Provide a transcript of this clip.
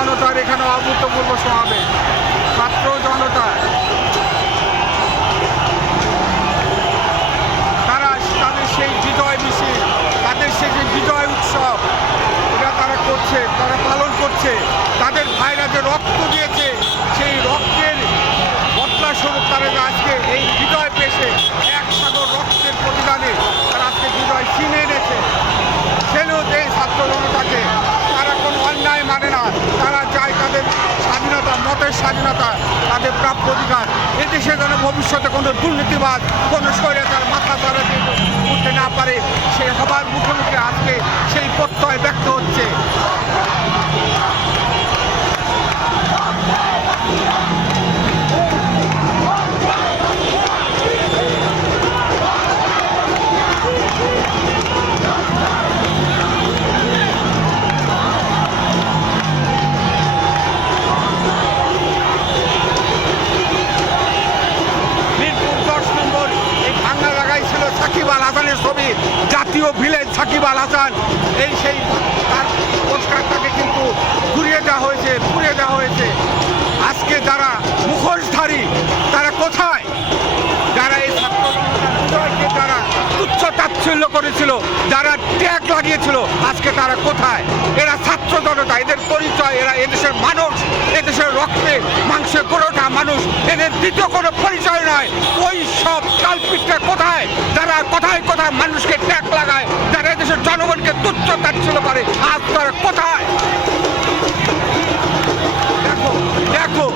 জনতার এখানে অভূতপূর্ব সমাবেশ। ছাত্র জনতা তারা তাদের সেই বিজয় মিছিল, তাদের সেই যে বিজয় উৎসব, এটা তারা করছে, তারা পালন করছে। তাদের ভাইরা যে রক্ত দিয়েছে, সেই রক্তের বদলা স্বরূপ তারা আজকে এই বিজয় পেয়েছে। এক সাগর রক্তের প্রতিদানে তারা আজকে বিজয় ছিনিয়ে এনেছে। সেলেও এই ছাত্র জনতাকে তারা কোনো অন্যায় মানে না, তারা চায় তাদের স্বাধীনতা, মতের স্বাধীনতা, তাদের প্রাপ্য অধিকার। এদেশে যেন ভবিষ্যতে কোনো দুর্নীতিবাদ, কোনো স্বৈরাচার মাথা তারা উঠতে না পারে, সেই সবার মুখে মুখে আজকে সেই প্রত্যয় ব্যক্ত হচ্ছে। সাকিব আল হাসানের ছবি, জাতীয় ভিলেজ সাকিব আল হাসান, এই সেই তার পোস্টারটাকে কিন্তু ঘুরিয়ে দেওয়া হয়েছে, পুড়িয়ে দেওয়া হয়েছে। আজকে যারা মুখোশধারী তারা কোথায়? যারা এই ছাত্র বিজয়কে যারা তুচ্ছ তাচ্ছিল্য করেছিল, যারা ট্যাগ লাগিয়েছিল, আজকে তারা কোথায়? এরা ছাত্র জনতা, এদের পরিচয়, এরা এদেশের মানুষ, এদেশের রক্তে মাংসে গড়ে ওঠা মানুষ, এদের দ্বিতীয় কোনো পরিচয় নয়। ওই সব কালপিটটা কোথায়? যারা কোথায় কোথায় মানুষকে ট্যাগ লাগায়, যারা এদেশের জনগণকে তুচ্ছ তাচ্ছিল্য করে, আজ তারা কোথায়? দেখো দেখো